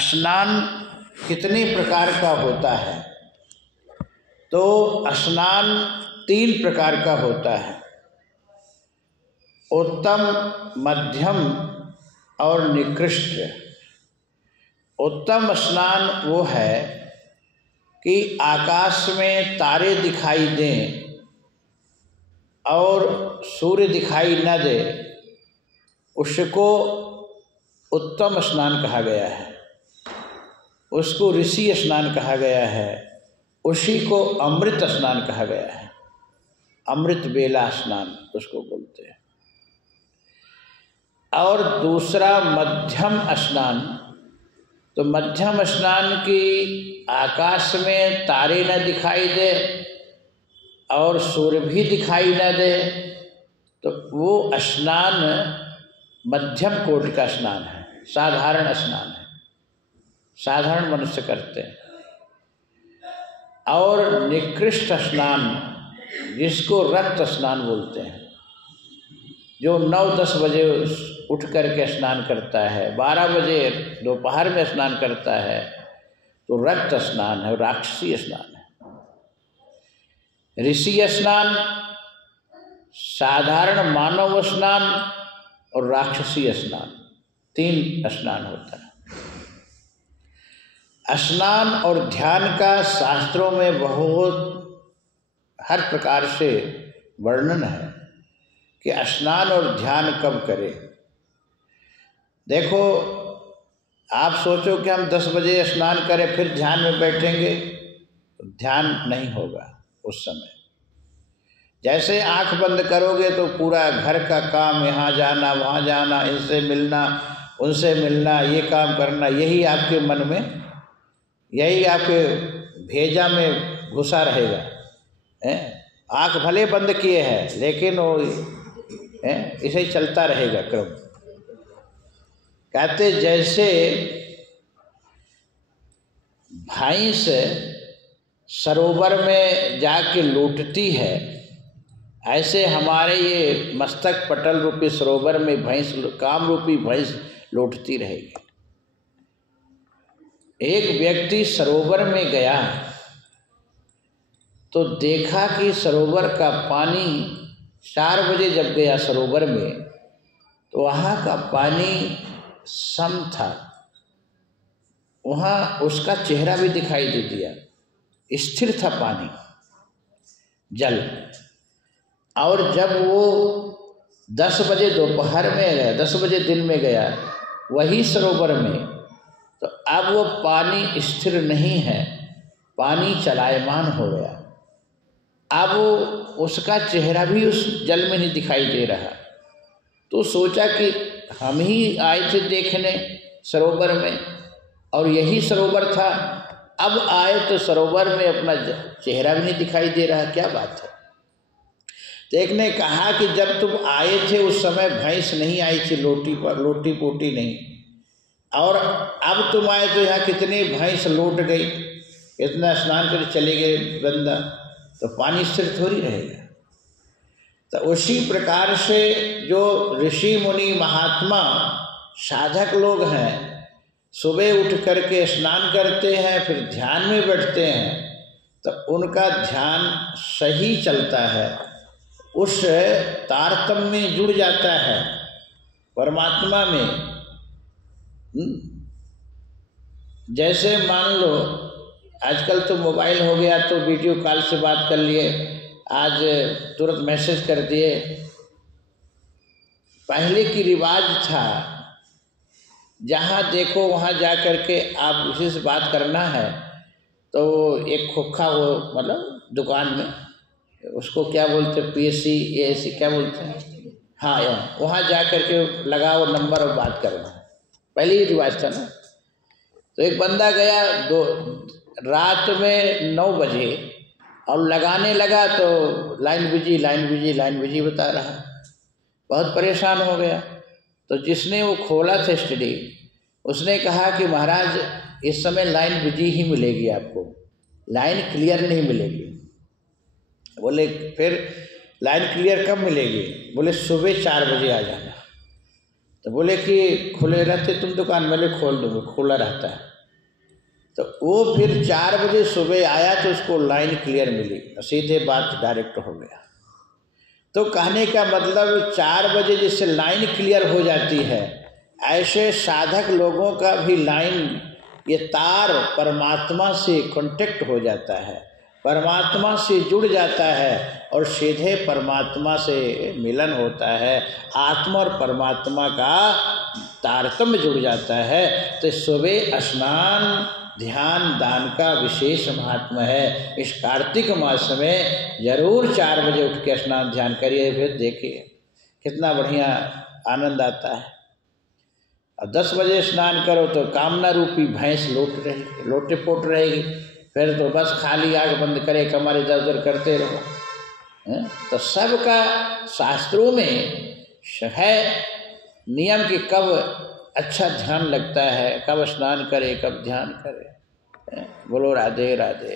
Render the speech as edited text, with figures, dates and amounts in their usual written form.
स्नान कितने प्रकार का होता है? तो स्नान 3 प्रकार का होता है, उत्तम, मध्यम और निकृष्ट। उत्तम स्नान वो है कि आकाश में तारे दिखाई दें और सूर्य दिखाई न दे, उसको उत्तम स्नान कहा गया है, उसको ऋषि स्नान कहा गया है, उसी को अमृत स्नान कहा गया है। अमृत बेला स्नान उसको बोलते हैं। और दूसरा मध्यम स्नान, तो मध्यम स्नान की आकाश में तारे न दिखाई दे और सूर्य भी दिखाई न दे, तो वो स्नान मध्यम कोटि का स्नान है, साधारण स्नान है, साधारण मनुष्य करते हैं। और निकृष्ट स्नान जिसको रक्त स्नान बोलते हैं, जो 9-10 बजे उठ करके स्नान करता है, 12 बजे दोपहर में स्नान करता है, तो रक्त स्नान है, राक्षसी स्नान है। ऋषि स्नान, साधारण मानव स्नान और राक्षसी स्नान, 3 स्नान होता है। स्नान और ध्यान का शास्त्रों में बहुत हर प्रकार से वर्णन है कि स्नान और ध्यान कब करें। देखो, आप सोचो कि हम 10 बजे स्नान करें फिर ध्यान में बैठेंगे, तो ध्यान नहीं होगा उस समय। जैसे आंख बंद करोगे तो पूरा घर का काम, यहाँ जाना वहाँ जाना, इनसे मिलना उनसे मिलना, ये काम करना, यही आपके मन में, यही आपके भेजा में घुसा रहेगा। आंख भले बंद किए हैं लेकिन वो इसे ही चलता रहेगा क्रम। कहते जैसे भैंस सरोवर में जाके लौटती है, ऐसे हमारे ये मस्तक पटल रूपी सरोवर में भैंस, काम रूपी भैंस लौटती रहेगी। एक व्यक्ति सरोवर में गया तो देखा कि सरोवर का पानी, 4 बजे जब गया सरोवर में, तो वहाँ का पानी सम था, वहाँ उसका चेहरा भी दिखाई दे दिया, स्थिर था पानी, जल। और जब वो 10 बजे दोपहर में गया, 10 बजे दिन में गया वही सरोवर में, तो अब वो पानी स्थिर नहीं है, पानी चलायमान हो गया। अब उसका चेहरा भी उस जल में नहीं दिखाई दे रहा। तो सोचा कि हम ही आए थे देखने सरोवर में और यही सरोवर था, अब आए तो सरोवर में अपना चेहरा भी नहीं दिखाई दे रहा, क्या बात है। तो एक ने कहा कि जब तुम आए थे उस समय भैंस नहीं आई थी, लोटी पोटी नहीं, और अब तुम आए तो यहाँ कितनी भैंस लौट गई, इतना स्नान कर चले गए बंदा, तो पानी स्थिर थोड़ी रहेगा। तो उसी प्रकार से जो ऋषि मुनि महात्मा साधक लोग हैं, सुबह उठ करके स्नान करते हैं, फिर ध्यान में बैठते हैं, तो उनका ध्यान सही चलता है, उस तारतम्य में जुड़ जाता है परमात्मा में। जैसे मान लो आजकल तो मोबाइल हो गया, तो वीडियो कॉल से बात कर लिए, आज तुरंत मैसेज कर दिए। पहले की रिवाज था, जहाँ देखो वहाँ जा कर के आप किसी से बात करना है तो एक खोखा हो, मतलब दुकान में, उसको क्या बोलते हैं, PSC ASC क्या बोलते हैं, हाँ, वहाँ जा कर के लगाओ नंबर और बात करना, पहले ही रिवाज था ना। तो एक बंदा गया रात में 9 बजे और लगाने लगा, तो लाइन बिजी बता रहा, बहुत परेशान हो गया। तो जिसने वो खोला था स्टडी, उसने कहा कि महाराज इस समय लाइन बिजी ही मिलेगी आपको, लाइन क्लियर नहीं मिलेगी। बोले फिर लाइन क्लियर कब मिलेगी? बोले सुबह 4 बजे आ जाना। तो बोले कि खुले रहते तुम दुकान, मैंने खोल दूँगा, खुला रहता है। तो वो फिर 4 बजे सुबह आया तो उसको लाइन क्लियर मिली, सीधे बात डायरेक्ट हो गया। तो कहने का मतलब 4 बजे जिससे लाइन क्लियर हो जाती है, ऐसे साधक लोगों का भी लाइन, ये तार परमात्मा से कांटेक्ट हो जाता है, परमात्मा से जुड़ जाता है और सीधे परमात्मा से मिलन होता है, आत्मा और परमात्मा का तारतम्य जुड़ जाता है। तो सुबह स्नान ध्यान दान का विशेष महात्मा है। इस कार्तिक मास में जरूर 4 बजे उठ के स्नान ध्यान करिए, फिर देखिए कितना बढ़िया आनंद आता है। और 10 बजे स्नान करो तो कामना रूपी भैंस लोटे पोट रहेगी, फिर तो बस खाली आग बंद करे कमर इधर उधर करते रहो। तो सबका शास्त्रों में है नियम कि कब अच्छा ध्यान लगता है, कब स्नान करे, कब ध्यान करे। बोलो राधे राधे।